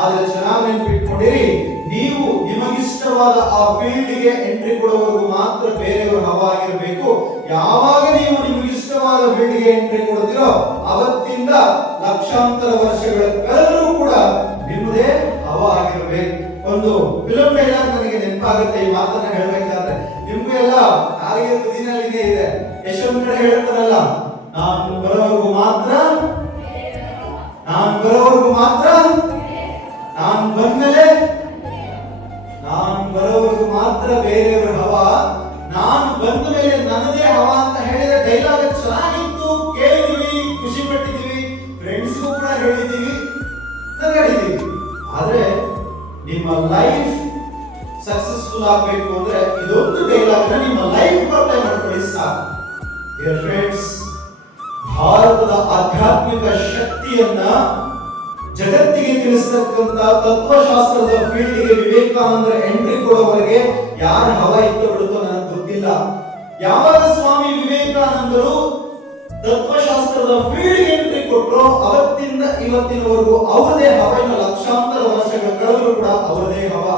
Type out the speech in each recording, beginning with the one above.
ಆದ್ರೆ ಚೆನ್ನಾಗಿ ನೆನಪಿಟ್ಕೊಂಡಿರಿ, ನೀವು ನಿಮಗಿಷ್ಟವಾದ ಆ ಫೀಲ್ಡ್ಗೆ ಎಂಟ್ರಿ ಕೊಡುವವರೆಗೂ ಮಾತ್ರ ಬೇರೆಯವರು ಹವಾ ಆಗಿರಬೇಕು. ಯಾವಾಗ ನೀವು ನಿಮಗಿಷ್ಟವಾದ ಫೀಲ್ಡ್ಗೆ ಎಂಟ್ರಿ ಕೊಡ್ತೀರೋ ಅವತ್ತಿಂದ ಲಕ್ಷಾಂತರ ವರ್ಷಗಳ ಕಳೆದರೂ ಕೂಡ ನಿಮ್ಮದೇ ಹವಾ ಆಗಿರಬೇಕು. ಒಂದು ಫಿಲಂ ಡೈಲಾಗ್ ನನಗೆ ನೆನಪಾಗುತ್ತೆ ಈ ಮಾತನ್ನ ಹೇಳ್ಬೇಕಾದ್ರೆ. ನಿಮ್ಗೂ ಎಲ್ಲ ಯಾರಿಗೆ ತುದಿನಲ್ಲಿನೇ ಇದೆ. ಎಷ್ಟೊಂದು ಕಡೆ ಹೇಳ್ತಾರಲ್ಲ, ನಾನು ಬರೋವರೆಗೂ ಮಾತ್ರ, ನಾನು ಬರೋವರೆಗೂ ಮಾತ್ರ, ನಾನು ಬಂದ್ಮೇಲೆ, ನಾನು ಬರೋವರೆಗೂ ಮಾತ್ರ ಬೇರೆಯವರ ಹವಾ, ನಾನು ಬಂದ ಮೇಲೆ ನನ್ನದೇ ಹವಾ ಅಂತ ಹೇಳಿದ ಡೈಲಾಗ್ ಚೆನ್ನಾಗಿತ್ತು, ಕೇಳಿದೀವಿ, ಖುಷಿ ಪಟ್ಟಿದೀವಿ, ಫ್ರೆಂಡ್ಸ್ಗೂ ಕೂಡ ಹೇಳಿದೀವಿ, ನಗಾಡಿದೀವಿ. ಆದ್ರೆ ನಿಮ್ಮ ಲೈಫ್ ಸಕ್ಸಸ್ಫುಲ್ ಆಗಬೇಕು ಅಂದ್ರೆ ಇದೊಂದು ಡೈಲಾಗ್ ನಿಮ್ಮ ಲೈಫ್ ಅಪ್ಲೈ ಮಾಡ್ಕೊಳ್ಳಿ ಸಾಕು. ಡಿಯರ್ ಫ್ರೆಂಡ್ಸ್, ಭಾರತದ ಆಧ್ಯಾತ್ಮಿಕ ಶಕ್ತಿಯನ್ನ ಜಗತ್ತಿಗೆ ತಿಳಿಸತಕ್ಕಂತ ತತ್ವಶಾಸ್ತ್ರದ ಫೀಲ್ಡ್ಗೆ ವಿವೇಕಾನಂದರ ಎಂಟ್ರಿ ಕೊಡೋವರೆಗೆ ಯಾರ ಹವಾ ಇತ್ತು ಬಿಡುತ್ತೋ ನನಗೆ ಗೊತ್ತಿಲ್ಲ. ಯಾವಾಗ ಸ್ವಾಮಿ ವಿವೇಕಾನಂದರು ತತ್ವಶಾಸ್ತ್ರದ ಫೀಲ್ಡ್ಗೆ ಎಂಟ್ರಿ ಕೊಟ್ಟರು ಅವತ್ತಿಂದ ಇವತ್ತಿನವರೆಗೂ ಅವರದೇ ಹವಾಯಿನ ಲಕ್ಷಾಂತರ ವರ್ಷಗಳ ಕಳೆದರೂ ಕೂಡ ಅವರದೇ ಹವಾ.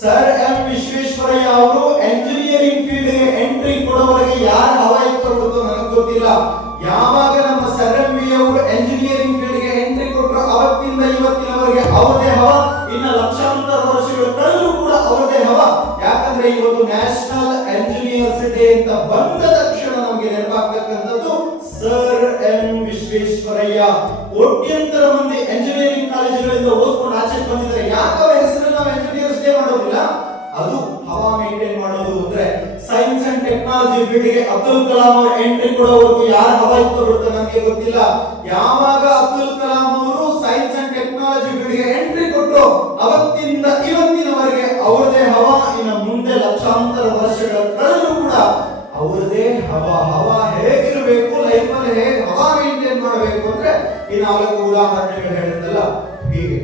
ಸರ್ ಎಂ ವಿಶ್ವೇಶ್ವರಯ್ಯ ಅವರು ಎಂಜಿನಿಯರಿಂಗ್ ಫೀಲ್ಡ್ಗೆ ಎಂಟ್ರಿ ಕೊಡುವವರೆಗೆ ಯಾರ ಹವಾ ಇತ್ತು ಬಿಡುತ್ತೋ ನನಗೆ ಗೊತ್ತಿಲ್ಲ. ಯಾವಾಗ ನಮ್ಮ ಸರ್ ಎಂ ವಿ ಅವರು ಎಂಜಿನಿಯರಿಂಗ್ ಫೀಲ್ಡ್ಗೆ ಎಂಟ್ರಿ ಕೊಟ್ಟರು ಅವತ್ತಿಂದ ಇವತ್ತಿನವರೆಗೆ ಅವರದೇ ಹವಾ. ಇನ್ನು ಲಕ್ಷಾಂತರ ವರ್ಷಗಳ ಕಳೆದರೂ ಕೂಡ ಅವರದೇ ಹವಾ. ಯಾಕಂದ್ರೆ ಇವತ್ತು ನ್ಯಾಷನಲ್ ಎಂಜಿನಿಯರ್ಸ್ ಡೇ ಅಂತ ಬಂದ ತಕ್ಷಣ ನಮಗೆ ನೆನಪಾಗ್ತಕ್ಕಂಥದ್ದು ಸರ್ ಎಂ ವಿಶ್ವೇಶ್ವರಯ್ಯ. ಕೋಟ್ಯಂತರ ಮಂದಿ ಎಂಜಿನಿಯರಿಂಗ್ ಕಾಲೇಜುಗಳಿಂದ ಓದ್ಕೊಂಡು ಆಚೆ ಬಂದಿದ್ದಾರೆ. ಯಾಕೆ ಅವರ ಹೆಸರನ್ನು ನಾವು ಎಂಜಿನಿಯರ್ಸ್ ಡೇ ಮಾಡೋದಿಲ್ಲ? ಅದು ಹವಾ ಮೇಂಟೈನ್ ಮಾಡೋದು. ಅಂದ್ರೆ ಸೈನ್ಸ್ ಅಂಡ್ ಟೆಕ್ನಾಲಜಿ ಫೀಲ್ಡ್ಗೆ ಅಬ್ದುಲ್ ಕಲಾಂ ಅವರು ಎಂಟ್ರಿ ಕೊಡೋವರೆಗೂ ಯಾರ ಹವಾ ಇತ್ತು ಬಿಡುತ್ತೆ ನನಗೆ ಗೊತ್ತಿಲ್ಲ. ಯಾವಾಗ ಅಬ್ದುಲ್ ಕಲಾಂ ಅವರು ಸೈನ್ಸ್ ಅಂಡ್ ಟೆಕ್ನಾಲಜಿ ಫೀಲ್ಡ್ಗೆ ಎಂಟ್ರಿ ಕೊಟ್ಟರು ಅವತ್ತಿಂದ ಇವತ್ತಿನವರೆಗೆ ಅವರದೇ ಹವಾ. ಇನ್ನು ಮುಂದೆ ಲಕ್ಷಾಂತರ ವರ್ಷಗಳ ಕಳೆದರೂ ಕೂಡ ಅವರದೇ ಹವಾ. ಹವಾ ಹೇಗಿರಬೇಕು, ಲೈಫಲ್ಲಿ ಹೇಗೆ ಹವಾ ಮೇಂಟೈನ್ ಮಾಡಬೇಕು ಅಂದ್ರೆ ಈ 4 ಉದಾಹರಣೆಗಳು ಹೇಳಿದ್ದಲ್ಲ ಹೀಗೆ.